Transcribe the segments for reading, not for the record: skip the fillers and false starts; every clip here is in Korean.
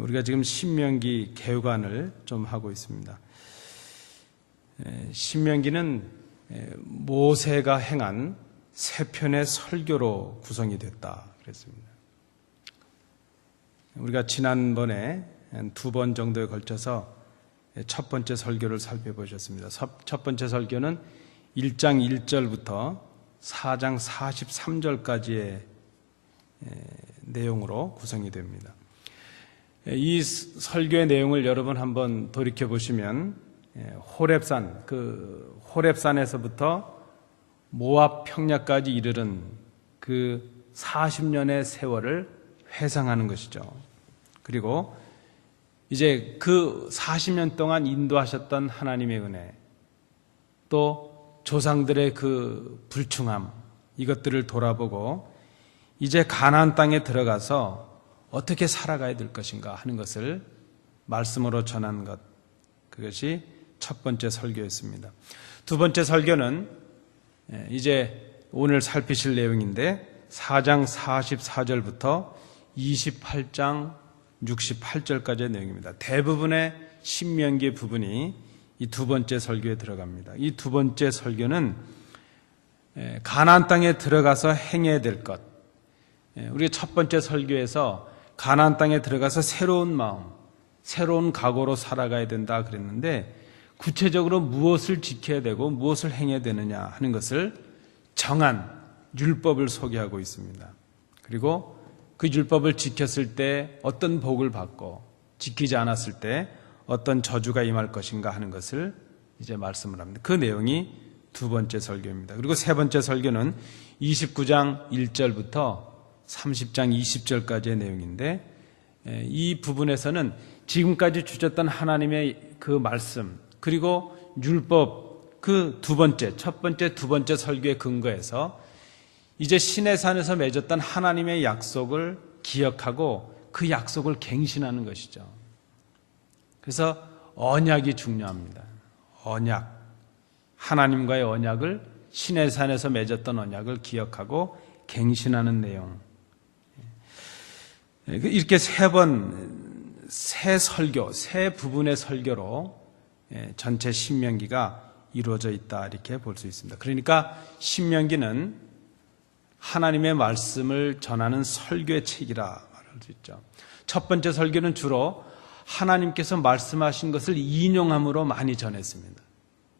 우리가 지금 신명기 개요간을 좀 하고 있습니다. 신명기는 모세가 행한 세 편의 설교로 구성이 됐다 그랬습니다. 우리가 지난번에 두 번 정도에 걸쳐서 첫 번째 설교를 살펴보셨습니다. 첫 번째 설교는 1장 1절부터 4장 43절까지의 내용으로 구성이 됩니다. 이 설교의 내용을 여러분 한번 돌이켜 보시면 호렙산에서부터 모압 평야까지 이르는 그 40년의 세월을 회상하는 것이죠. 그리고 이제 그 40년 동안 인도하셨던 하나님의 은혜, 또 조상들의 그 불충함, 이것들을 돌아보고 이제 가나안 땅에 들어가서 어떻게 살아가야 될 것인가 하는 것을 말씀으로 전한 것, 그것이 첫 번째 설교였습니다. 두 번째 설교는 이제 오늘 살피실 내용인데 4장 44절부터 28장 68절까지의 내용입니다. 대부분의 신명기 부분이 이 두 번째 설교에 들어갑니다. 이 두 번째 설교는 가나안 땅에 들어가서 행해야 될 것, 우리 첫 번째 설교에서 가나안 땅에 들어가서 새로운 마음, 새로운 각오로 살아가야 된다 그랬는데 구체적으로 무엇을 지켜야 되고 무엇을 행해야 되느냐 하는 것을 정한 율법을 소개하고 있습니다. 그리고 그 율법을 지켰을 때 어떤 복을 받고 지키지 않았을 때 어떤 저주가 임할 것인가 하는 것을 이제 말씀을 합니다. 그 내용이 두 번째 설교입니다. 그리고 세 번째 설교는 29장 1절부터 30장 20절까지의 내용인데 이 부분에서는 지금까지 주셨던 하나님의 그 말씀, 그리고 율법, 그 두 번째, 첫 번째, 두 번째 설교의 근거에서 이제 시내산에서 맺었던 하나님의 약속을 기억하고 그 약속을 갱신하는 것이죠. 그래서 언약이 중요합니다. 언약, 하나님과의 언약을, 시내산에서 맺었던 언약을 기억하고 갱신하는 내용. 이렇게 세 설교, 세 부분의 설교로 전체 신명기가 이루어져 있다 이렇게 볼 수 있습니다. 그러니까 신명기는 하나님의 말씀을 전하는 설교의 책이라 말할 수 있죠. 첫 번째 설교는 주로 하나님께서 말씀하신 것을 인용함으로 많이 전했습니다.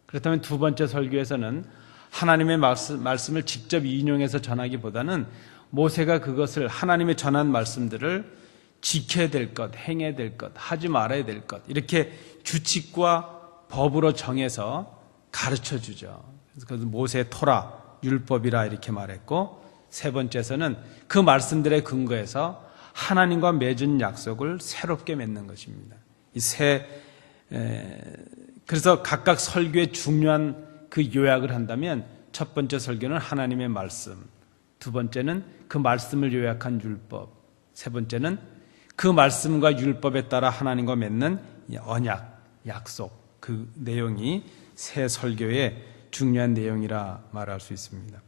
그렇다면 두 번째 설교에서는 하나님의 말씀을 직접 인용해서 전하기보다는 모세가 그것을, 하나님의 전한 말씀들을 지켜야 될 것, 행해야 될 것, 하지 말아야 될 것, 이렇게 규칙과 법으로 정해서 가르쳐 주죠. 그래서 모세의 토라, 율법이라 이렇게 말했고, 세 번째에서는 그 말씀들의 근거에서 하나님과 맺은 약속을 새롭게 맺는 것입니다. 그래서 각각 설교의 중요한 그 요약을 한다면 첫 번째 설교는 하나님의 말씀, 두 번째는 그 말씀을 요약한 율법, 세 번째는 그 말씀과 율법에 따라 하나님과 맺는 언약, 약속, 그 내용이 새 설교의 중요한 내용이라 말할 수 있습니다.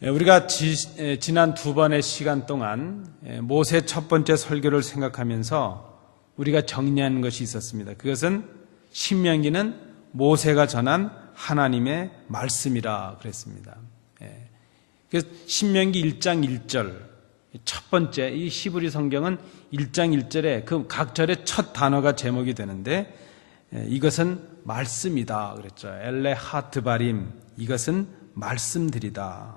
우리가 지난 두 번의 시간 동안 모세 첫 번째 설교를 생각하면서 우리가 정리하는 것이 있었습니다. 그것은 신명기는 모세가 전한 하나님의 말씀이라 그랬습니다. 그래서 신명기 1장 1절, 첫 번째, 이 히브리 성경은 1장 1절에 그 각 절의 첫 단어가 제목이 되는데 이것은 말씀이다 그랬죠. 엘레 하트바림, 이것은 말씀들이다.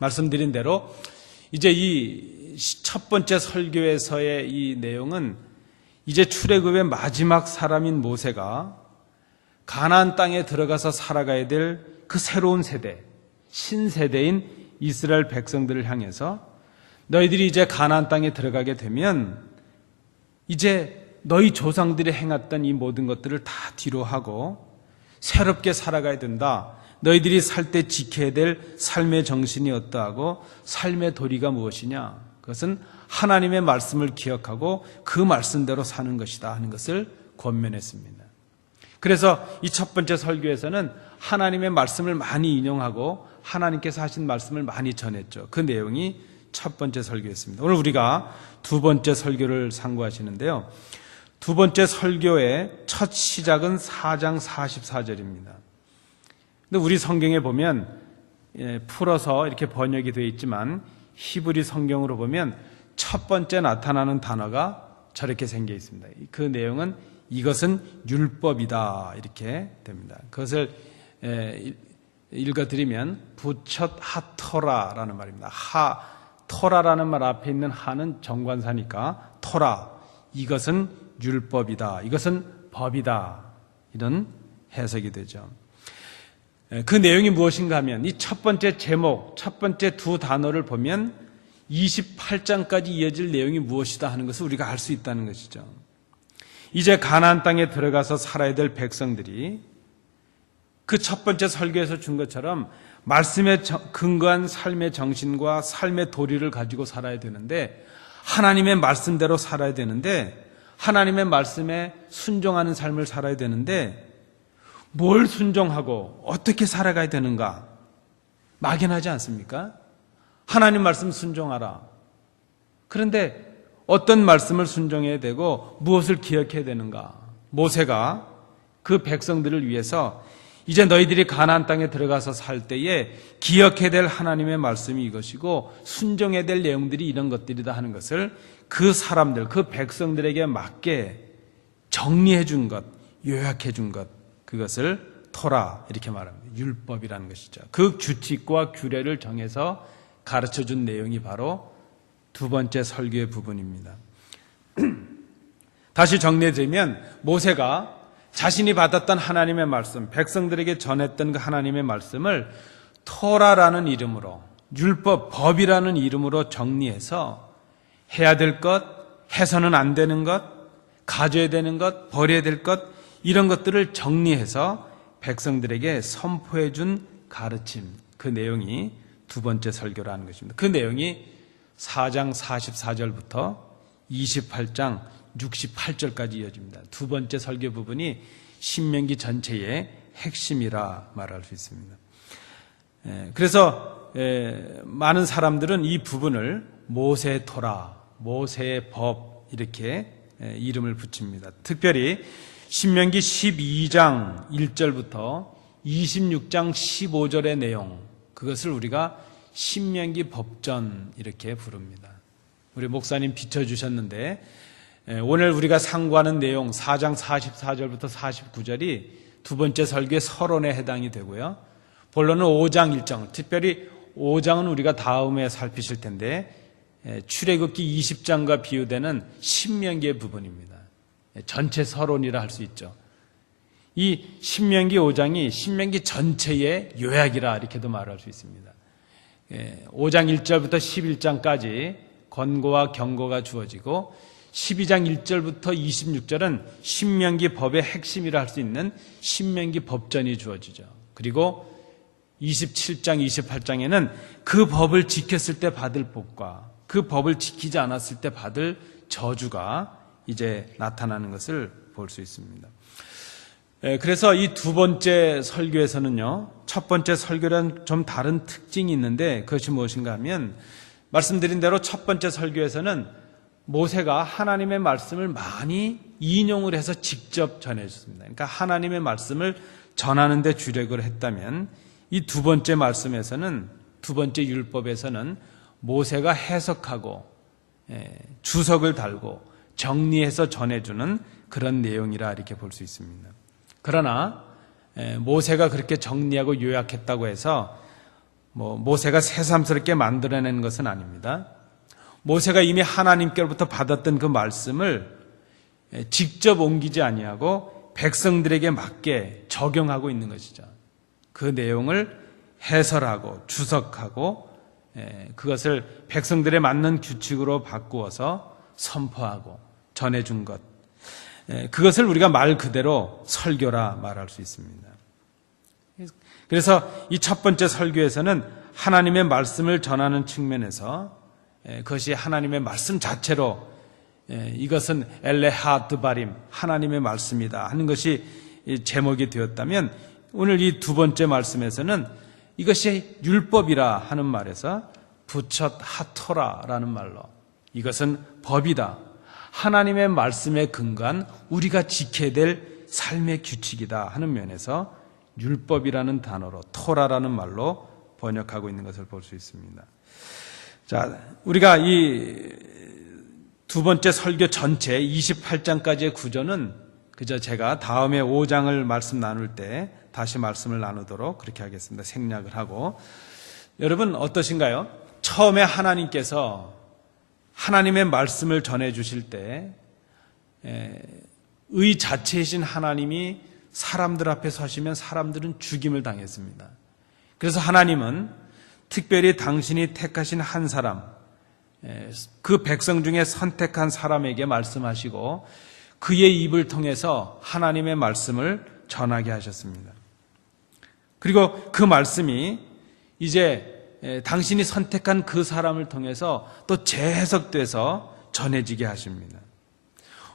말씀드린 대로 이제 이 첫 번째 설교에서의 이 내용은 이제 출애굽의 마지막 사람인 모세가 가나안 땅에 들어가서 살아가야 될 그 새로운 세대, 신세대인 이스라엘 백성들을 향해서 너희들이 이제 가나안 땅에 들어가게 되면 이제 너희 조상들이 행했던 이 모든 것들을 다 뒤로 하고 새롭게 살아가야 된다. 너희들이 살 때 지켜야 될 삶의 정신이 어떠하고 삶의 도리가 무엇이냐? 그것은 하나님의 말씀을 기억하고 그 말씀대로 사는 것이다 하는 것을 권면했습니다. 그래서 이 첫 번째 설교에서는 하나님의 말씀을 많이 인용하고 하나님께서 하신 말씀을 많이 전했죠. 그 내용이 첫 번째 설교였습니다. 오늘 우리가 두 번째 설교를 상고하시는데요. 두 번째 설교의 첫 시작은 4장 44절입니다. 근데 우리 성경에 보면 풀어서 이렇게 번역이 되어 있지만 히브리 성경으로 보면 첫 번째 나타나는 단어가 저렇게 생겨 있습니다. 그 내용은 이것은 율법이다 이렇게 됩니다. 그것을 읽어드리면 부첫 하토라라는 말입니다. 토라라는 말 앞에 있는 하는 정관사니까 토라, 이것은 율법이다, 이것은 법이다, 이런 해석이 되죠. 그 내용이 무엇인가 하면 이 첫 번째 제목, 첫 번째 두 단어를 보면 28장까지 이어질 내용이 무엇이다 하는 것을 우리가 알 수 있다는 것이죠. 이제 가나안 땅에 들어가서 살아야 될 백성들이 그 첫 번째 설교에서 준 것처럼 말씀에 근거한 삶의 정신과 삶의 도리를 가지고 살아야 되는데, 하나님의 말씀대로 살아야 되는데, 하나님의 말씀에 순종하는 삶을 살아야 되는데, 뭘 순종하고 어떻게 살아가야 되는가? 막연하지 않습니까? 하나님 말씀 순종하라. 그런데 어떤 말씀을 순종해야 되고 무엇을 기억해야 되는가? 모세가 그 백성들을 위해서 이제 너희들이 가나안 땅에 들어가서 살 때에 기억해야 될 하나님의 말씀이 이것이고 순종해야 될 내용들이 이런 것들이다 하는 것을 그 사람들, 그 백성들에게 맞게 정리해 준 것, 요약해 준 것, 그것을 토라 이렇게 말합니다. 율법이라는 것이죠. 그 규칙과 규례를 정해서 가르쳐 준 내용이 바로 두 번째 설교의 부분입니다. 다시 정리해드리면 모세가 자신이 받았던 하나님의 말씀, 백성들에게 전했던 그 하나님의 말씀을 토라라는 이름으로, 율법, 법이라는 이름으로 정리해서 해야 될 것, 해서는 안 되는 것, 가져야 되는 것, 버려야 될 것, 이런 것들을 정리해서 백성들에게 선포해 준 가르침, 그 내용이 두 번째 설교라는 것입니다. 그 내용이 4장 44절부터 28장 68절까지 이어집니다. 두 번째 설교 부분이 신명기 전체의 핵심이라 말할 수 있습니다. 그래서 많은 사람들은 이 부분을 모세의 토라, 모세의 법 이렇게 이름을 붙입니다. 특별히 신명기 12장 1절부터 26장 15절의 내용, 그것을 우리가 신명기 법전 이렇게 부릅니다. 우리 목사님 비춰주셨는데 오늘 우리가 상고하는 내용 4장 44절부터 49절이 두 번째 설교의 서론에 해당이 되고요. 본론은 5장 1장, 특별히 5장은 우리가 다음에 살피실 텐데 출애굽기 20장과 비유되는 신명기의 부분입니다. 전체 서론이라 할 수 있죠. 이 신명기 5장이 신명기 전체의 요약이라 이렇게도 말할 수 있습니다. 5장 1절부터 11장까지 권고와 경고가 주어지고 12장 1절부터 26절은 신명기 법의 핵심이라 할 수 있는 신명기 법전이 주어지죠. 그리고 27장, 28장에는 그 법을 지켰을 때 받을 복과 그 법을 지키지 않았을 때 받을 저주가 이제 나타나는 것을 볼 수 있습니다. 그래서 이 두 번째 설교에서는요, 첫 번째 설교랑 좀 다른 특징이 있는데 그것이 무엇인가 하면 말씀드린 대로 첫 번째 설교에서는 모세가 하나님의 말씀을 많이 인용을 해서 직접 전해줬습니다. 그러니까 하나님의 말씀을 전하는 데 주력을 했다면 이 두 번째 말씀에서는, 두 번째 율법에서는 모세가 해석하고 주석을 달고 정리해서 전해주는 그런 내용이라 이렇게 볼 수 있습니다. 그러나 모세가 그렇게 정리하고 요약했다고 해서 모세가 새삼스럽게 만들어낸 것은 아닙니다. 모세가 이미 하나님께로부터 받았던 그 말씀을 직접 옮기지 아니하고 백성들에게 맞게 적용하고 있는 것이죠. 그 내용을 해설하고 주석하고 그것을 백성들에 맞는 규칙으로 바꾸어서 선포하고 전해준 것, 그것을 우리가 말 그대로 설교라 말할 수 있습니다. 그래서 이 첫 번째 설교에서는 하나님의 말씀을 전하는 측면에서 그것이 하나님의 말씀 자체로 이것은 엘레하 드바림, 하나님의 말씀이다 하는 것이 제목이 되었다면, 오늘 이 두 번째 말씀에서는 이것이 율법이라 하는 말에서 부첫 하토라라는 말로 이것은 법이다. 하나님의 말씀에 근거한 우리가 지켜야 될 삶의 규칙이다 하는 면에서 율법이라는 단어로 토라라는 말로 번역하고 있는 것을 볼 수 있습니다. 자, 우리가 이 두 번째 설교 전체 28장까지의 구조는 그저 제가 다음에 5장을 말씀 나눌 때 다시 말씀을 나누도록 그렇게 하겠습니다. 생략을 하고. 여러분 어떠신가요? 처음에 하나님께서 하나님의 말씀을 전해 주실 때 의 자체이신 하나님이 사람들 앞에 서시면 사람들은 죽임을 당했습니다. 그래서 하나님은 특별히 당신이 택하신 한 사람, 그 백성 중에 선택한 사람에게 말씀하시고 그의 입을 통해서 하나님의 말씀을 전하게 하셨습니다. 그리고 그 말씀이 이제 당신이 선택한 그 사람을 통해서 또 재해석돼서 전해지게 하십니다.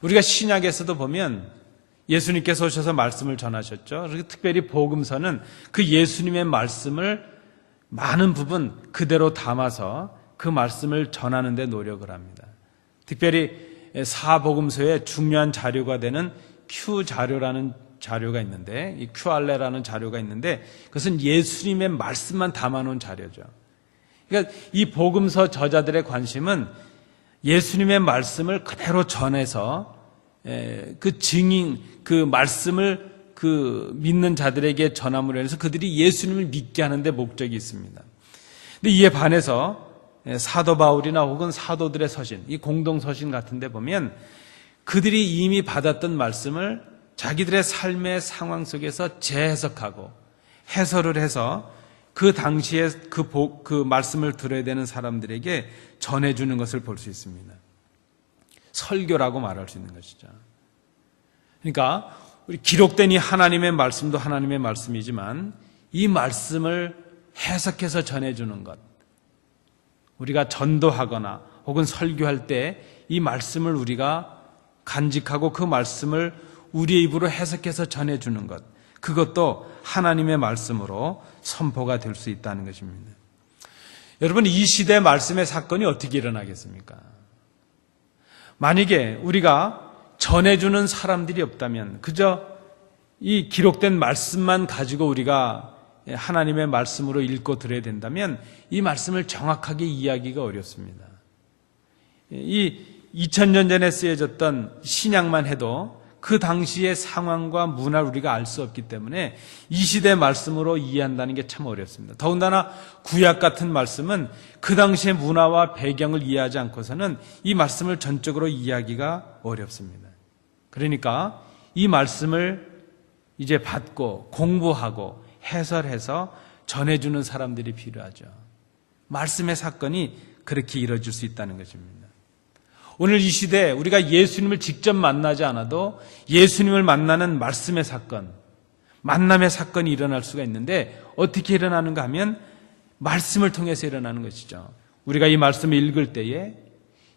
우리가 신약에서도 보면 예수님께서 오셔서 말씀을 전하셨죠. 그리고 특별히 복음서는 그 예수님의 말씀을 많은 부분 그대로 담아서 그 말씀을 전하는 데 노력을 합니다. 특별히 사복음서의 중요한 자료가 되는 Q 자료라는 자료가 있는데, 이 QR라는 자료가 있는데 그것은 예수님의 말씀만 담아놓은 자료죠. 그러니까 이 복음서 저자들의 관심은 예수님의 말씀을 그대로 전해서 그 증인, 그 말씀을 그 믿는 자들에게 전함으로 해서 그들이 예수님을 믿게 하는 데 목적이 있습니다. 근데 이에 반해서 사도 바울이나 혹은 사도들의 서신, 이 공동 서신 같은 데 보면 그들이 이미 받았던 말씀을 자기들의 삶의 상황 속에서 재해석하고 해설을 해서 그 당시에 그 말씀을 들어야 되는 사람들에게 전해주는 것을 볼 수 있습니다. 설교라고 말할 수 있는 것이죠. 그러니까 우리 기록된 이 하나님의 말씀도 하나님의 말씀이지만 이 말씀을 해석해서 전해주는 것, 우리가 전도하거나 혹은 설교할 때 이 말씀을 우리가 간직하고 그 말씀을 우리의 입으로 해석해서 전해주는 것, 그것도 하나님의 말씀으로 선포가 될 수 있다는 것입니다. 여러분, 이 시대 말씀의 사건이 어떻게 일어나겠습니까? 만약에 우리가 전해주는 사람들이 없다면, 그저 이 기록된 말씀만 가지고 우리가 하나님의 말씀으로 읽고 들어야 된다면 이 말씀을 정확하게 이해하기가 어렵습니다. 이 2000년 전에 쓰여졌던 신약만 해도 그 당시의 상황과 문화를 우리가 알 수 없기 때문에 이 시대 말씀으로 이해한다는 게 참 어렵습니다. 더군다나 구약 같은 말씀은 그 당시의 문화와 배경을 이해하지 않고서는 이 말씀을 전적으로 이해하기가 어렵습니다. 그러니까 이 말씀을 이제 받고 공부하고 해설해서 전해주는 사람들이 필요하죠. 말씀의 사건이 그렇게 이루어질 수 있다는 것입니다. 오늘 이 시대에 우리가 예수님을 직접 만나지 않아도 예수님을 만나는 말씀의 사건, 만남의 사건이 일어날 수가 있는데 어떻게 일어나는가 하면 말씀을 통해서 일어나는 것이죠. 우리가 이 말씀을 읽을 때에,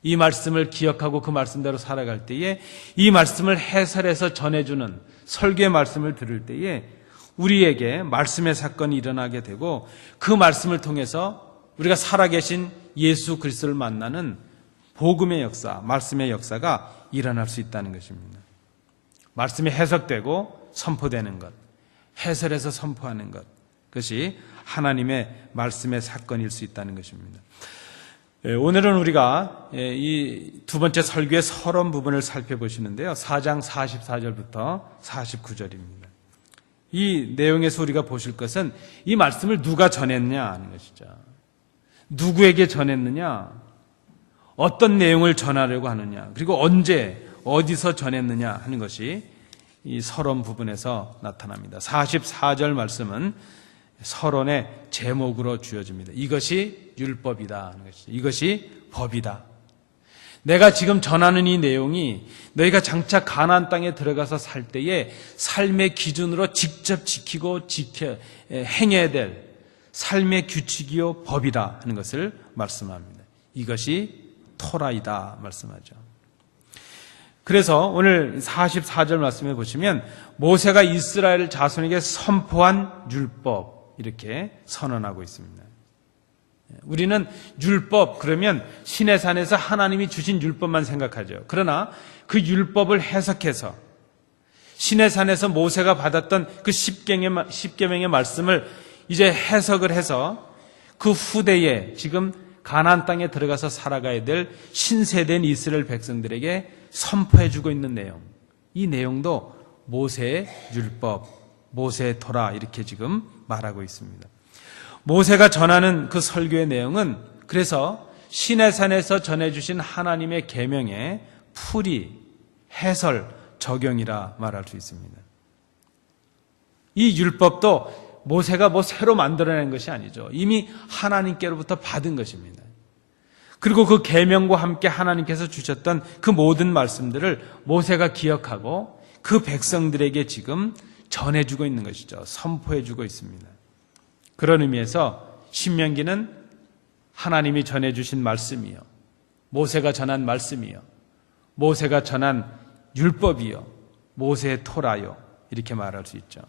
이 말씀을 기억하고 그 말씀대로 살아갈 때에, 이 말씀을 해설해서 전해주는 설교의 말씀을 들을 때에 우리에게 말씀의 사건이 일어나게 되고 그 말씀을 통해서 우리가 살아계신 예수 그리스도를 만나는 복음의 역사, 말씀의 역사가 일어날 수 있다는 것입니다. 말씀이 해석되고 선포되는 것, 해설해서 선포하는 것, 그것이 하나님의 말씀의 사건일 수 있다는 것입니다. 오늘은 우리가 이 두 번째 설교의 서론 부분을 살펴보시는데요. 4장 44절부터 49절입니다. 이 내용에서 우리가 보실 것은 이 말씀을 누가 전했냐 하는 것이죠. 누구에게 전했느냐, 어떤 내용을 전하려고 하느냐, 그리고 언제 어디서 전했느냐 하는 것이 이 서론 부분에서 나타납니다. 44절 말씀은 서론의 제목으로 주어집니다. 이것이 율법이다 하는 것이죠. 이것이 법이다. 내가 지금 전하는 이 내용이 너희가 장차 가나안 땅에 들어가서 살 때에 삶의 기준으로 직접 지키고 행해야 될 삶의 규칙이요 법이다 하는 것을 말씀합니다. 이것이 토라이다 말씀하죠. 그래서 오늘 44절 말씀해 보시면 모세가 이스라엘 자손에게 선포한 율법 이렇게 선언하고 있습니다. 우리는 율법 그러면 시내산에서 하나님이 주신 율법만 생각하죠. 그러나 그 율법을 해석해서 시내산에서 모세가 받았던 그 십계명의 말씀을 이제 해석을 해서 그 후대에 지금 가나안 땅에 들어가서 살아가야 될 신세대인 이스라엘 백성들에게 선포해주고 있는 내용, 이 내용도 모세의 율법, 모세의 토라 이렇게 지금 말하고 있습니다. 모세가 전하는 그 설교의 내용은 그래서 시내산에서 전해주신 하나님의 계명의 풀이, 해설, 적용이라 말할 수 있습니다. 이 율법도 모세가 새로 만들어낸 것이 아니죠. 이미 하나님께로부터 받은 것입니다. 그리고 그 계명과 함께 하나님께서 주셨던 그 모든 말씀들을 모세가 기억하고 그 백성들에게 지금 전해주고 있는 것이죠. 선포해주고 있습니다. 그런 의미에서 신명기는 하나님이 전해주신 말씀이요, 모세가 전한 말씀이요, 모세가 전한 율법이요, 모세의 토라요, 이렇게 말할 수 있죠.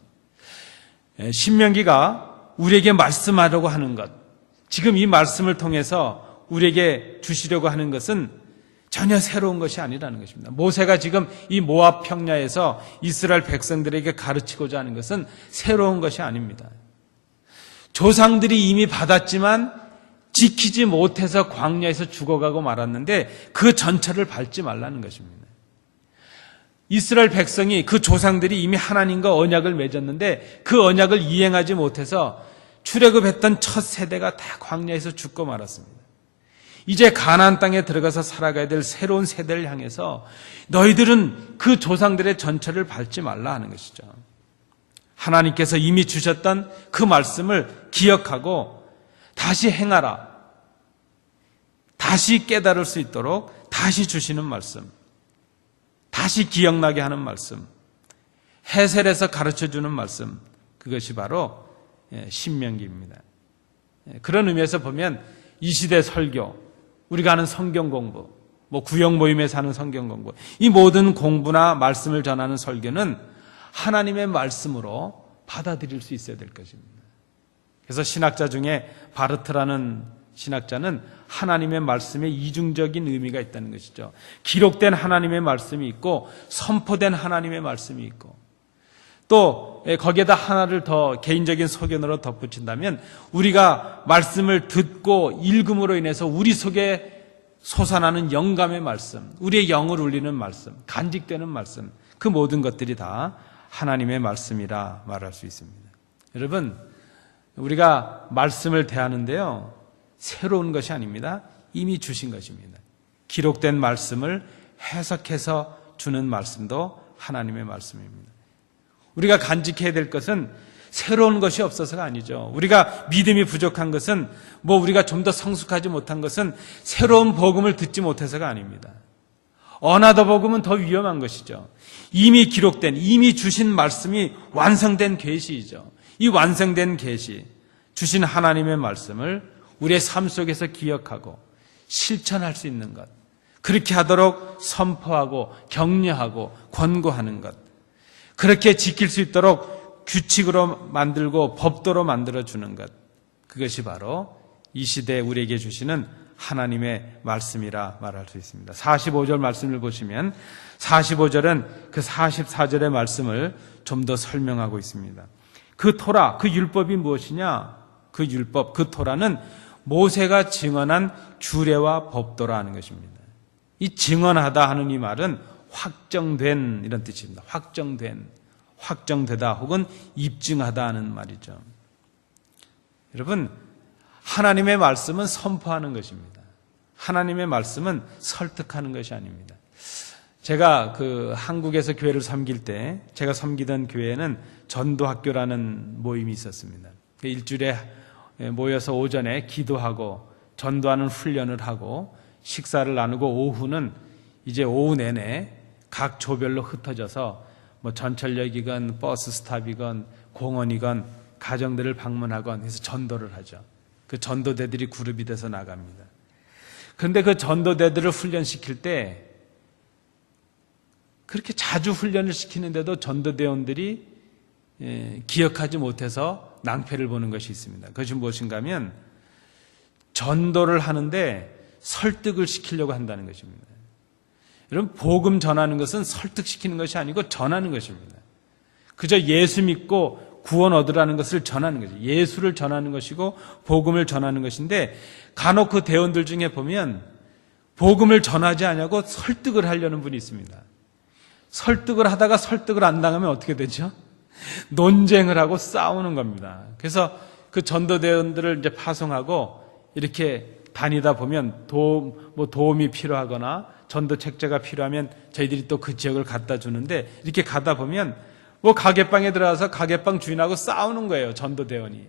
신명기가 우리에게 말씀하려고 하는 것, 지금 이 말씀을 통해서 우리에게 주시려고 하는 것은 전혀 새로운 것이 아니라는 것입니다. 모세가 지금 이 모압 평야에서 이스라엘 백성들에게 가르치고자 하는 것은 새로운 것이 아닙니다. 조상들이 이미 받았지만 지키지 못해서 광야에서 죽어가고 말았는데 그 전철을 밟지 말라는 것입니다. 이스라엘 백성이 그 조상들이 이미 하나님과 언약을 맺었는데 그 언약을 이행하지 못해서 출애굽했던 첫 세대가 다 광야에서 죽고 말았습니다. 이제 가나안 땅에 들어가서 살아가야 될 새로운 세대를 향해서 너희들은 그 조상들의 전철을 밟지 말라 하는 것이죠. 하나님께서 이미 주셨던 그 말씀을 기억하고 다시 행하라, 다시 깨달을 수 있도록 다시 주시는 말씀, 다시 기억나게 하는 말씀, 해설해서 가르쳐주는 말씀, 그것이 바로 신명기입니다. 그런 의미에서 보면 이 시대 설교, 우리가 하는 성경 공부, 구역 모임에서 하는 성경 공부, 이 모든 공부나 말씀을 전하는 설교는 하나님의 말씀으로 받아들일 수 있어야 될 것입니다. 그래서 신학자 중에 바르트라는 신학자는 하나님의 말씀에 이중적인 의미가 있다는 것이죠. 기록된 하나님의 말씀이 있고 선포된 하나님의 말씀이 있고 또 거기에다 하나를 더 개인적인 소견으로 덧붙인다면 우리가 말씀을 듣고 읽음으로 인해서 우리 속에 솟아나는 영감의 말씀, 우리의 영을 울리는 말씀, 간직되는 말씀, 그 모든 것들이 다 하나님의 말씀이라 말할 수 있습니다. 여러분, 우리가 말씀을 대하는데요, 새로운 것이 아닙니다. 이미 주신 것입니다. 기록된 말씀을 해석해서 주는 말씀도 하나님의 말씀입니다. 우리가 간직해야 될 것은 새로운 것이 없어서가 아니죠. 우리가 믿음이 부족한 것은 우리가 좀 더 성숙하지 못한 것은 새로운 복음을 듣지 못해서가 아닙니다. 어나더 복음은 더 위험한 것이죠. 이미 기록된, 이미 주신 말씀이 완성된 계시이죠. 이 완성된 계시, 주신 하나님의 말씀을 우리의 삶 속에서 기억하고 실천할 수 있는 것, 그렇게 하도록 선포하고 격려하고 권고하는 것, 그렇게 지킬 수 있도록 규칙으로 만들고 법도로 만들어주는 것, 그것이 바로 이 시대에 우리에게 주시는 하나님의 말씀이라 말할 수 있습니다. 45절 말씀을 보시면 45절은 그 44절의 말씀을 좀 더 설명하고 있습니다. 그 토라, 그 율법이 무엇이냐? 그 율법, 그 토라는 모세가 증언한 규례와 법도라 하는 것입니다. 이 증언하다 하는 이 말은 확정된 이런 뜻입니다. 확정된, 확정되다 혹은 입증하다 하는 말이죠. 여러분, 하나님의 말씀은 선포하는 것입니다. 하나님의 말씀은 설득하는 것이 아닙니다. 제가 한국에서 교회를 섬길 때 제가 섬기던 교회에는 전도학교라는 모임이 있었습니다. 일주일에 모여서 오전에 기도하고 전도하는 훈련을 하고 식사를 나누고 오후는 이제 오후 내내 각 조별로 흩어져서 전철역이건 버스 스탑이건 공원이건 가정들을 방문하건 해서 전도를 하죠. 그 전도대들이 그룹이 돼서 나갑니다. 그런데 그 전도대들을 훈련시킬 때 그렇게 자주 훈련을 시키는데도 전도대원들이 기억하지 못해서 낭패를 보는 것이 있습니다. 그것이 무엇인가 하면 전도를 하는데 설득을 시키려고 한다는 것입니다. 여러분, 복음 전하는 것은 설득시키는 것이 아니고 전하는 것입니다. 그저 예수 믿고 구원 얻으라는 것을 전하는 거죠. 예수를 전하는 것이고 복음을 전하는 것인데, 간혹 그 대원들 중에 보면 복음을 전하지 않냐고 설득을 하려는 분이 있습니다. 설득을 하다가 설득을 안 당하면 어떻게 되죠? 논쟁을 하고 싸우는 겁니다. 그래서 그 전도대원들을 이제 파송하고 이렇게 다니다 보면 도움이 필요하거나 전도 책자가 필요하면 저희들이 또 그 지역을 갖다 주는데, 이렇게 가다 보면 가게방에 들어가서 가게방 주인하고 싸우는 거예요, 전도대원이.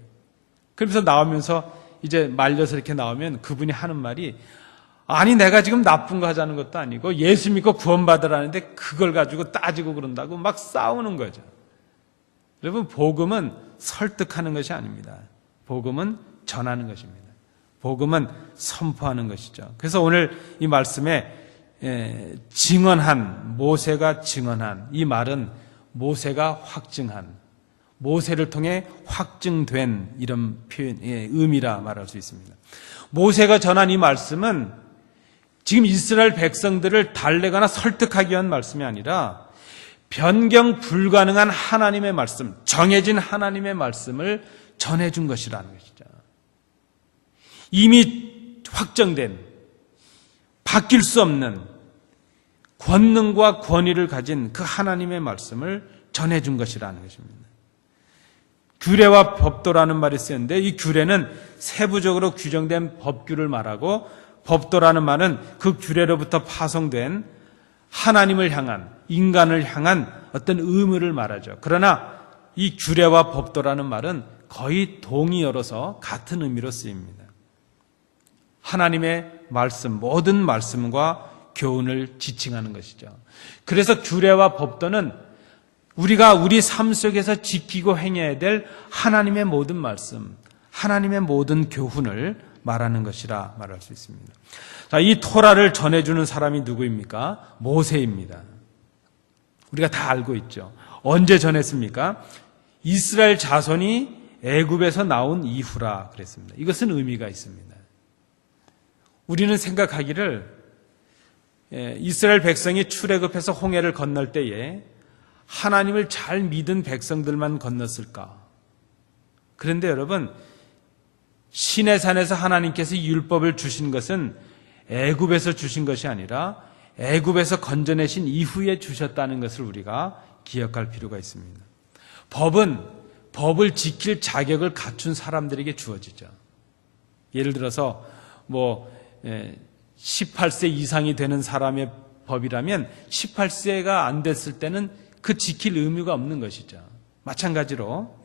그러면서 나오면서 이제 말려서 이렇게 나오면 그분이 하는 말이, 아니 내가 지금 나쁜 거 하자는 것도 아니고 예수 믿고 구원받으라는데 그걸 가지고 따지고 그런다고 막 싸우는 거죠. 여러분, 복음은 설득하는 것이 아닙니다. 복음은 전하는 것입니다. 복음은 선포하는 것이죠. 그래서 오늘 이 말씀에 증언한, 모세가 증언한, 이 말은 모세가 확증한, 모세를 통해 확증된 이런 표현의 의미라 말할 수 있습니다. 모세가 전한 이 말씀은 지금 이스라엘 백성들을 달래거나 설득하기 위한 말씀이 아니라 변경 불가능한 하나님의 말씀, 정해진 하나님의 말씀을 전해준 것이라는 것이죠. 이미 확정된, 바뀔 수 없는 권능과 권위를 가진 그 하나님의 말씀을 전해준 것이라는 것입니다. 규례와 법도라는 말이 쓰였는데, 이 규례는 세부적으로 규정된 법규를 말하고, 법도라는 말은 그 규례로부터 파송된 하나님을 향한, 인간을 향한 어떤 의무를 말하죠. 그러나 이 규례와 법도라는 말은 거의 동의어로서 같은 의미로 쓰입니다. 하나님의 말씀, 모든 말씀과 교훈을 지칭하는 것이죠. 그래서 규례와 법도는 우리가 우리 삶 속에서 지키고 행해야 될 하나님의 모든 말씀, 하나님의 모든 교훈을 말하는 것이라 말할 수 있습니다. 자, 이 토라를 전해주는 사람이 누구입니까? 모세입니다. 우리가 다 알고 있죠. 언제 전했습니까? 이스라엘 자손이 애굽에서 나온 이후라 그랬습니다. 이것은 의미가 있습니다. 우리는 생각하기를 이스라엘 백성이 출애굽해서 홍해를 건널 때에 하나님을 잘 믿은 백성들만 건넜을까? 그런데 여러분, 시내산에서 하나님께서 율법을 주신 것은 애굽에서 주신 것이 아니라 애굽에서 건져내신 이후에 주셨다는 것을 우리가 기억할 필요가 있습니다. 법은 법을 지킬 자격을 갖춘 사람들에게 주어지죠. 예를 들어서 18세 이상이 되는 사람의 법이라면 18세가 안 됐을 때는 그 지킬 의무가 없는 것이죠. 마찬가지로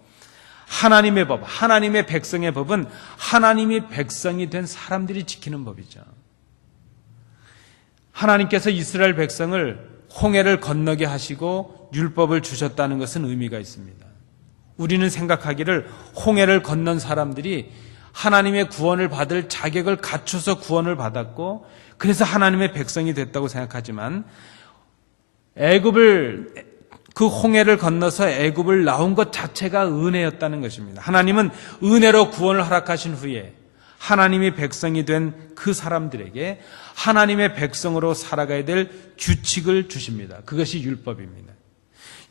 하나님의 법, 하나님의 백성의 법은 하나님이 백성이 된 사람들이 지키는 법이죠. 하나님께서 이스라엘 백성을 홍해를 건너게 하시고 율법을 주셨다는 것은 의미가 있습니다. 우리는 생각하기를 홍해를 건넌 사람들이 하나님의 구원을 받을 자격을 갖춰서 구원을 받았고 그래서 하나님의 백성이 됐다고 생각하지만, 그 홍해를 건너서 애굽을 나온 것 자체가 은혜였다는 것입니다. 하나님은 은혜로 구원을 허락하신 후에 하나님의 백성이 된 그 사람들에게 하나님의 백성으로 살아가야 될 규칙을 주십니다. 그것이 율법입니다.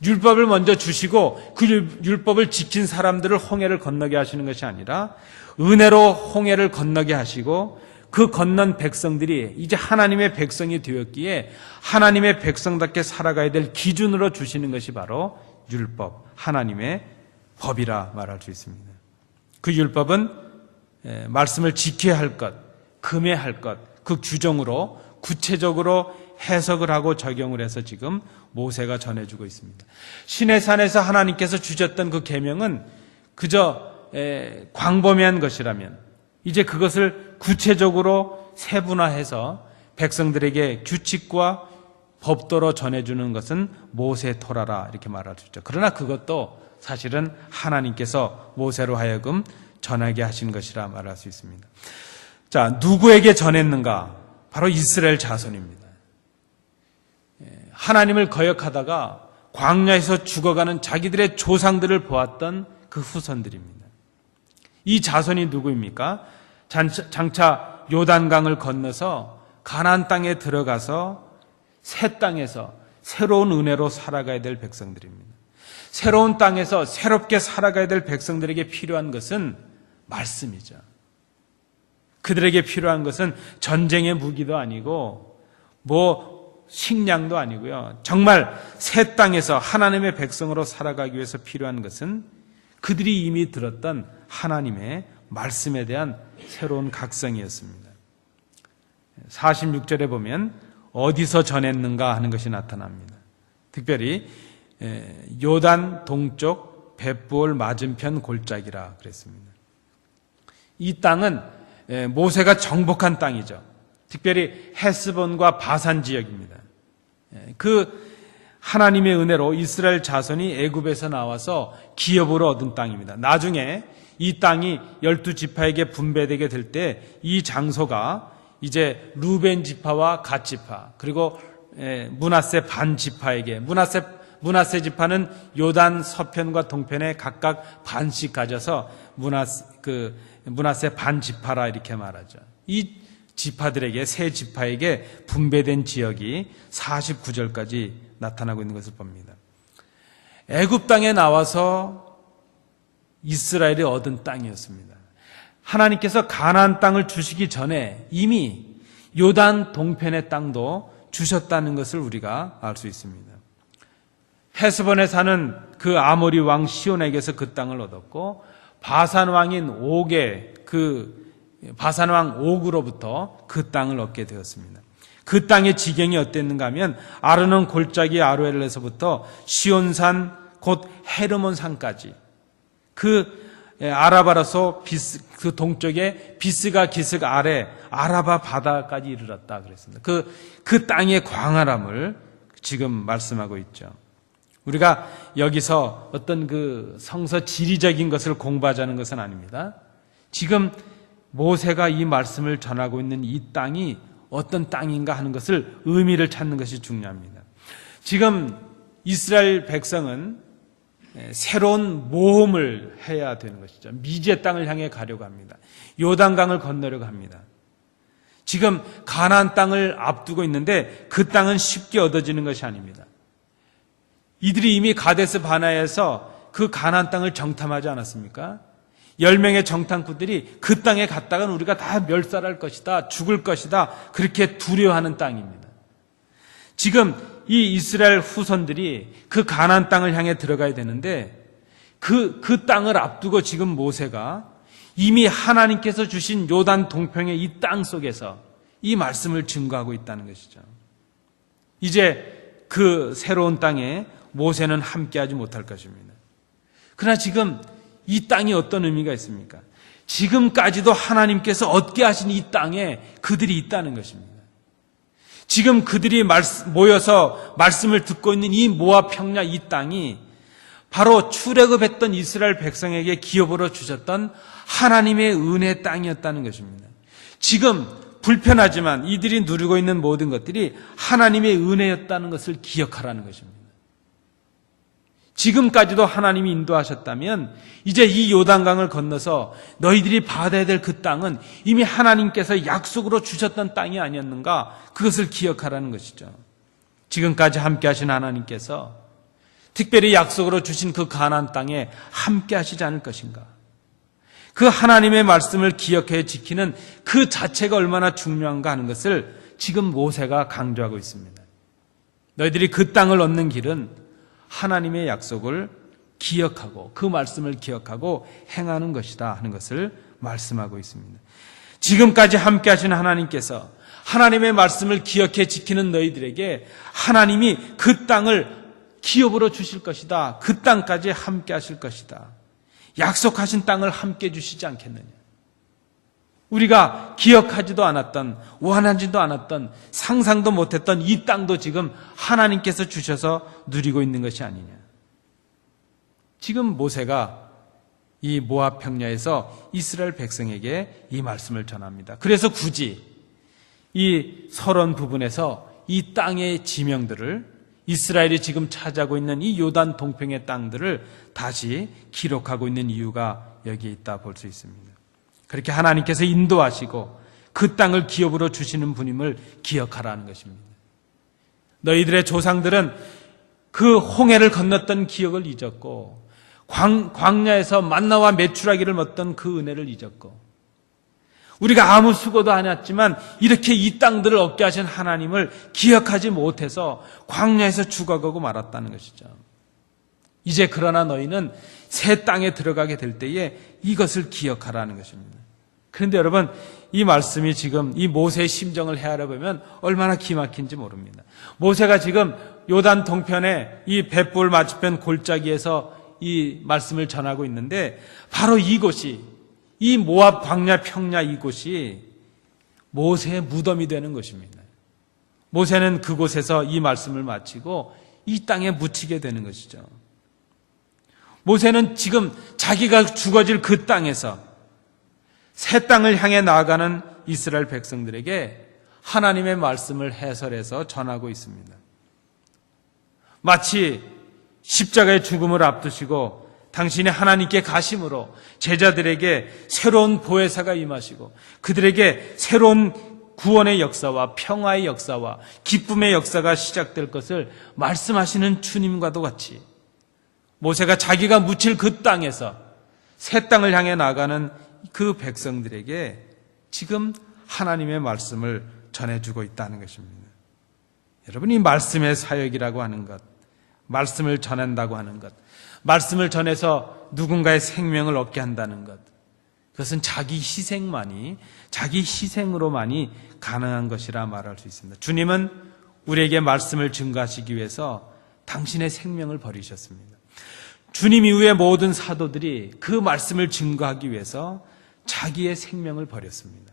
율법을 먼저 주시고 그 율법을 지킨 사람들을 홍해를 건너게 하시는 것이 아니라 은혜로 홍해를 건너게 하시고 그 건넌 백성들이 이제 하나님의 백성이 되었기에 하나님의 백성답게 살아가야 될 기준으로 주시는 것이 바로 율법, 하나님의 법이라 말할 수 있습니다. 그 율법은 말씀을 지켜야 할 것, 금해야 할 것, 그 규정으로 구체적으로 해석을 하고 적용을 해서 지금 모세가 전해주고 있습니다. 시내산에서 하나님께서 주셨던 그 계명은 그저 광범위한 것이라면 이제 그것을 구체적으로 세분화해서 백성들에게 규칙과 법도로 전해주는 것은 모세 토라라 이렇게 말할 수 있죠. 그러나 그것도 사실은 하나님께서 모세로 하여금 전하게 하신 것이라 말할 수 있습니다. 자, 누구에게 전했는가? 바로 이스라엘 자손입니다. 하나님을 거역하다가 광야에서 죽어가는 자기들의 조상들을 보았던 그 후손들입니다. 이 자손이 누구입니까? 장차 요단강을 건너서 가나안 땅에 들어가서 새 땅에서 새로운 은혜로 살아가야 될 백성들입니다. 새로운 땅에서 새롭게 살아가야 될 백성들에게 필요한 것은 말씀이죠. 그들에게 필요한 것은 전쟁의 무기도 아니고 식량도 아니고요. 정말 새 땅에서 하나님의 백성으로 살아가기 위해서 필요한 것은 그들이 이미 들었던 하나님의 말씀에 대한 새로운 각성이었습니다. 46절에 보면 어디서 전했는가 하는 것이 나타납니다. 특별히 요단 동쪽 벳부올 맞은편 골짜기라 그랬습니다. 이 땅은 모세가 정복한 땅이죠. 특별히 헤스본과 바산 지역입니다. 그 하나님의 은혜로 이스라엘 자손이 애굽에서 나와서 기업으로 얻은 땅입니다. 나중에 이 땅이 12지파에게 분배되게 될 때 이 장소가 이제 루벤 지파와 갓 지파 그리고 므낫세 반 지파에게 므낫세 지파는 요단 서편과 동편에 각각 반씩 가져서 므낫세 반 지파라 이렇게 말하죠. 이 지파들에게 세 지파에게 분배된 지역이 49절까지 나타나고 있는 것을 봅니다. 애굽 땅에 나와서 이스라엘이 얻은 땅이었습니다. 하나님께서 가나안 땅을 주시기 전에 이미 요단 동편의 땅도 주셨다는 것을 우리가 알 수 있습니다. 헤스본에 사는 그 아모리 왕 시온에게서 그 땅을 얻었고 바산 왕인 바산 왕 옥으로부터 그 땅을 얻게 되었습니다. 그 땅의 지경이 어땠는가 하면 아르논 골짜기 아로엘에서부터 시온산 곧 헤르몬 산까지 그 아라바라서 그 동쪽에 비스가 기슭 아래 아라바 바다까지 이르렀다 그랬습니다. 그 땅의 광활함을 지금 말씀하고 있죠. 우리가 여기서 어떤 그 성서 지리적인 것을 공부하자는 것은 아닙니다. 지금 모세가 이 말씀을 전하고 있는 이 땅이 어떤 땅인가 하는 것을 의미를 찾는 것이 중요합니다. 지금 이스라엘 백성은 새로운 모험을 해야 되는 것이죠. 미지의 땅을 향해 가려고 합니다. 요단강을 건너려고 합니다. 지금 가나안 땅을 앞두고 있는데 그 땅은 쉽게 얻어지는 것이 아닙니다. 이들이 이미 가데스 바나에서 그 가나안 땅을 정탐하지 않았습니까? 10명의 정탐꾼들이 그 땅에 갔다가는 우리가 다 멸살할 것이다, 죽을 것이다, 그렇게 두려워하는 땅입니다. 지금 이 이스라엘 후손들이 그 가나안 땅을 향해 들어가야 되는데 그 땅을 앞두고 지금 모세가 이미 하나님께서 주신 요단 동평의 이 땅 속에서 이 말씀을 증거하고 있다는 것이죠. 이제 그 새로운 땅에 모세는 함께하지 못할 것입니다. 그러나 지금 이 땅이 어떤 의미가 있습니까? 지금까지도 하나님께서 얻게 하신 이 땅에 그들이 있다는 것입니다. 지금 그들이 모여서 말씀을 듣고 있는 이 모압 평야 이 땅이 바로 출애굽했던 이스라엘 백성에게 기업으로 주셨던 하나님의 은혜의 땅이었다는 것입니다. 지금 불편하지만 이들이 누리고 있는 모든 것들이 하나님의 은혜였다는 것을 기억하라는 것입니다. 지금까지도 하나님이 인도하셨다면 이제 이 요단강을 건너서 너희들이 받아야 될 그 땅은 이미 하나님께서 약속으로 주셨던 땅이 아니었는가, 그것을 기억하라는 것이죠. 지금까지 함께 하신 하나님께서 특별히 약속으로 주신 그 가나안 땅에 함께 하시지 않을 것인가, 그 하나님의 말씀을 기억해 지키는 그 자체가 얼마나 중요한가 하는 것을 지금 모세가 강조하고 있습니다. 너희들이 그 땅을 얻는 길은 하나님의 약속을 기억하고 그 말씀을 기억하고 행하는 것이다 하는 것을 말씀하고 있습니다. 지금까지 함께 하신 하나님께서 하나님의 말씀을 기억해 지키는 너희들에게 하나님이 그 땅을 기업으로 주실 것이다, 그 땅까지 함께 하실 것이다, 약속하신 땅을 함께 주시지 않겠느냐. 우리가 기억하지도 않았던, 원하지도 않았던, 상상도 못했던 이 땅도 지금 하나님께서 주셔서 누리고 있는 것이 아니냐. 지금 모세가 이 모압 평야에서 이스라엘 백성에게 이 말씀을 전합니다. 그래서 굳이 이 서론 부분에서 이 땅의 지명들을, 이스라엘이 지금 차지하고 있는 이 요단 동평의 땅들을 다시 기록하고 있는 이유가 여기에 있다 볼 수 있습니다. 그렇게 하나님께서 인도하시고 그 땅을 기업으로 주시는 분임을 기억하라는 것입니다. 너희들의 조상들은 그 홍해를 건넜던 기억을 잊었고 광야에서 만나와 메추라기를 먹던 그 은혜를 잊었고 우리가 아무 수고도 안 했지만 이렇게 이 땅들을 얻게 하신 하나님을 기억하지 못해서 광야에서 죽어가고 말았다는 것이죠. 이제 그러나 너희는 새 땅에 들어가게 될 때에 이것을 기억하라는 것입니다. 그런데 여러분, 이 말씀이 지금 이 모세의 심정을 헤아려 보면 얼마나 기막힌지 모릅니다. 모세가 지금 요단 동편에 이 벳볼 맞은편 골짜기에서 이 말씀을 전하고 있는데 바로 이곳이 이 모압 광야 평야 이곳이 모세의 무덤이 되는 것입니다. 모세는 그곳에서 이 말씀을 마치고 이 땅에 묻히게 되는 것이죠. 모세는 지금 자기가 죽어질 그 땅에서 새 땅을 향해 나아가는 이스라엘 백성들에게 하나님의 말씀을 해설해서 전하고 있습니다. 마치 십자가의 죽음을 앞두시고 당신이 하나님께 가심으로 제자들에게 새로운 보혜사가 임하시고 그들에게 새로운 구원의 역사와 평화의 역사와 기쁨의 역사가 시작될 것을 말씀하시는 주님과도 같이 모세가 자기가 묻힐 그 땅에서 새 땅을 향해 나가는 그 백성들에게 지금 하나님의 말씀을 전해주고 있다는 것입니다. 여러분, 이 말씀의 사역이라고 하는 것, 말씀을 전한다고 하는 것, 말씀을 전해서 누군가의 생명을 얻게 한다는 것, 그것은 자기 희생만이, 자기 희생으로만이 가능한 것이라 말할 수 있습니다. 주님은 우리에게 말씀을 증거하시기 위해서 당신의 생명을 버리셨습니다. 주님 이후의 모든 사도들이 그 말씀을 증거하기 위해서 자기의 생명을 버렸습니다.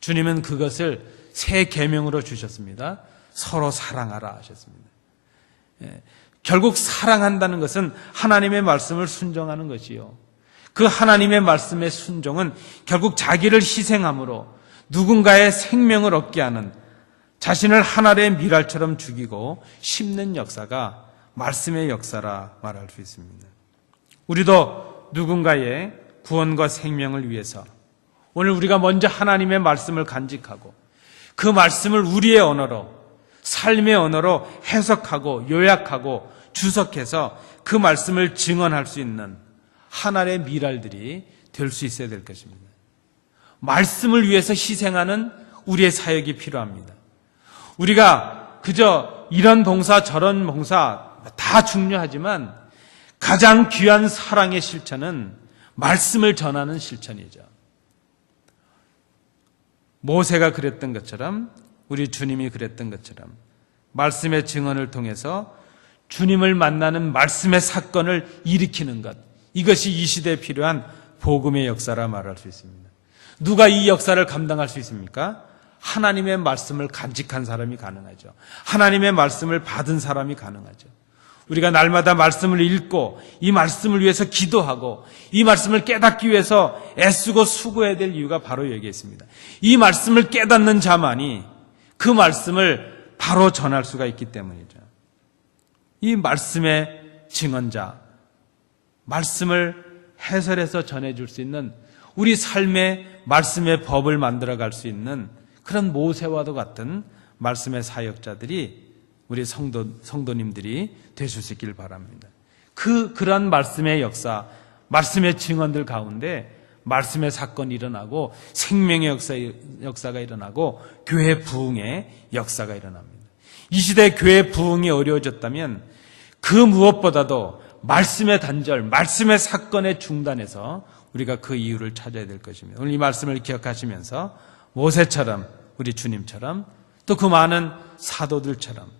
주님은 그것을 새 계명으로 주셨습니다. 서로 사랑하라 하셨습니다. 결국 사랑한다는 것은 하나님의 말씀을 순종하는 것이요. 그 하나님의 말씀의 순종은 결국 자기를 희생함으로 누군가의 생명을 얻게 하는, 자신을 하늘의 밀알처럼 죽이고 심는 역사가 말씀의 역사라 말할 수 있습니다. 우리도 누군가의 구원과 생명을 위해서 오늘 우리가 먼저 하나님의 말씀을 간직하고 그 말씀을 우리의 언어로, 삶의 언어로 해석하고 요약하고 주석해서 그 말씀을 증언할 수 있는 하나의 밀알들이 될 수 있어야 될 것입니다. 말씀을 위해서 희생하는 우리의 사역이 필요합니다. 우리가 그저 이런 봉사 저런 봉사 다 중요하지만 가장 귀한 사랑의 실천은 말씀을 전하는 실천이죠. 모세가 그랬던 것처럼, 우리 주님이 그랬던 것처럼 말씀의 증언을 통해서 주님을 만나는 말씀의 사건을 일으키는 것, 이것이 이 시대에 필요한 복음의 역사라 말할 수 있습니다. 누가 이 역사를 감당할 수 있습니까? 하나님의 말씀을 간직한 사람이 가능하죠. 하나님의 말씀을 받은 사람이 가능하죠. 우리가 날마다 말씀을 읽고 이 말씀을 위해서 기도하고 이 말씀을 깨닫기 위해서 애쓰고 수고해야 될 이유가 바로 여기에 있습니다. 이 말씀을 깨닫는 자만이 그 말씀을 바로 전할 수가 있기 때문이죠. 이 말씀의 증언자, 말씀을 해설해서 전해줄 수 있는, 우리 삶의 말씀의 법을 만들어갈 수 있는 그런 모세와도 같은 말씀의 사역자들이 우리 성도님들이 되실 수 있길 바랍니다. 그런 말씀의 역사, 말씀의 증언들 가운데 말씀의 사건이 일어나고 생명의 역사가 일어나고 교회 부흥의 역사가 일어납니다. 이 시대에 교회 부흥이 어려워졌다면 그 무엇보다도 말씀의 단절, 말씀의 사건의 중단에서 우리가 그 이유를 찾아야 될 것입니다. 오늘 이 말씀을 기억하시면서 모세처럼, 우리 주님처럼, 또 그 많은 사도들처럼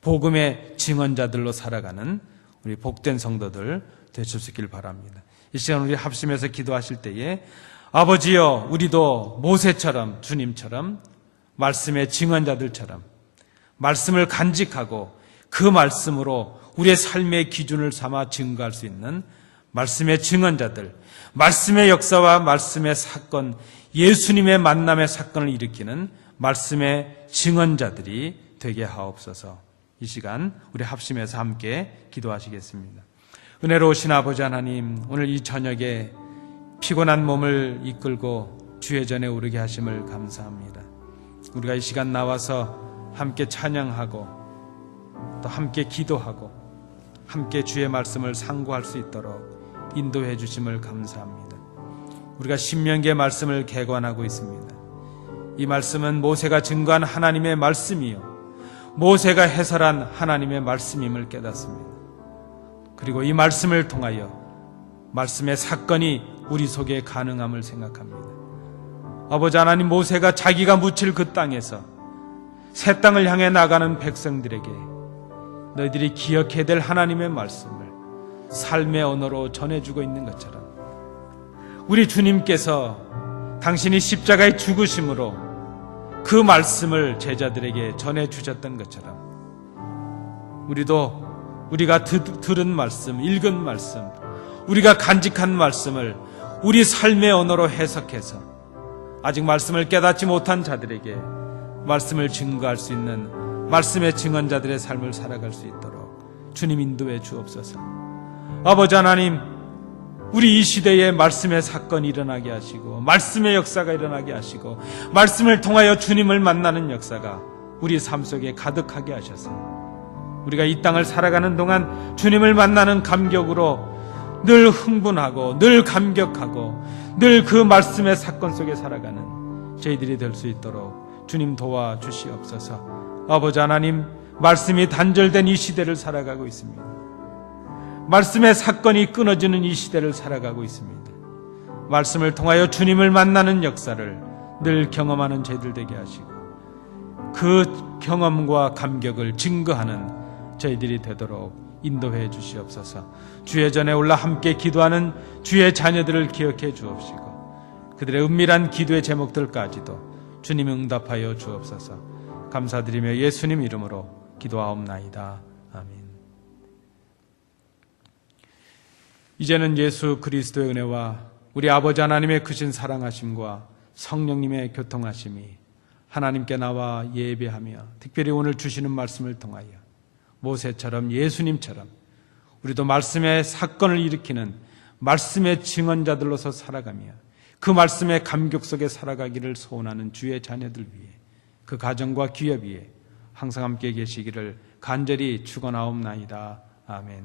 복음의 증언자들로 살아가는 우리 복된 성도들 되실 수 있길 바랍니다. 이 시간 우리 합심해서 기도하실 때에 아버지여, 우리도 모세처럼, 주님처럼, 말씀의 증언자들처럼 말씀을 간직하고 그 말씀으로 우리의 삶의 기준을 삼아 증거할 수 있는 말씀의 증언자들, 말씀의 역사와 말씀의 사건, 예수님의 만남의 사건을 일으키는 말씀의 증언자들이 되게 하옵소서. 이 시간 우리 합심해서 함께 기도하시겠습니다. 은혜로우신 아버지 하나님, 오늘 이 저녁에 피곤한 몸을 이끌고 주의 전에 오르게 하심을 감사합니다. 우리가 이 시간 나와서 함께 찬양하고 또 함께 기도하고 함께 주의 말씀을 상고할 수 있도록 인도해 주심을 감사합니다. 우리가 신명기의 말씀을 개관하고 있습니다. 이 말씀은 모세가 증거한 하나님의 말씀이요 모세가 해설한 하나님의 말씀임을 깨닫습니다. 그리고 이 말씀을 통하여 말씀의 사건이 우리 속에 가능함을 생각합니다. 아버지 하나님, 모세가 자기가 묻힐 그 땅에서 새 땅을 향해 나가는 백성들에게 너희들이 기억해야 될 하나님의 말씀을 삶의 언어로 전해주고 있는 것처럼 우리 주님께서 당신이 십자가의 죽으심으로 그 말씀을 제자들에게 전해주셨던 것처럼 우리가 들은 말씀, 읽은 말씀, 우리가 간직한 말씀을 우리 삶의 언어로 해석해서 아직 말씀을 깨닫지 못한 자들에게 말씀을 증거할 수 있는 말씀의 증언자들의 삶을 살아갈 수 있도록 주님 인도해 주옵소서. 아버지 하나님, 우리 이 시대에 말씀의 사건이 일어나게 하시고 말씀의 역사가 일어나게 하시고 말씀을 통하여 주님을 만나는 역사가 우리 삶 속에 가득하게 하셔서 우리가 이 땅을 살아가는 동안 주님을 만나는 감격으로 늘 흥분하고 늘 감격하고 늘 그 말씀의 사건 속에 살아가는 저희들이 될 수 있도록 주님 도와주시옵소서. 아버지 하나님, 말씀이 단절된 이 시대를 살아가고 있습니다. 말씀의 사건이 끊어지는 이 시대를 살아가고 있습니다. 말씀을 통하여 주님을 만나는 역사를 늘 경험하는 저희들 되게 하시고 그 경험과 감격을 증거하는 저희들이 되도록 인도해 주시옵소서. 주의 전에 올라 함께 기도하는 주의 자녀들을 기억해 주옵시고 그들의 은밀한 기도의 제목들까지도 주님 응답하여 주옵소서. 감사드리며 예수님 이름으로 기도하옵나이다. 아멘. 이제는 예수 그리스도의 은혜와 우리 아버지 하나님의 크신 사랑하심과 성령님의 교통하심이 하나님께 나와 예배하며 특별히 오늘 주시는 말씀을 통하여 모세처럼 예수님처럼 우리도 말씀의 사건을 일으키는 말씀의 증언자들로서 살아가며 그 말씀의 감격 속에 살아가기를 소원하는 주의 자녀들 위해 그 가정과 기업 위에 항상 함께 계시기를 간절히 축원하옵나이다. 아멘.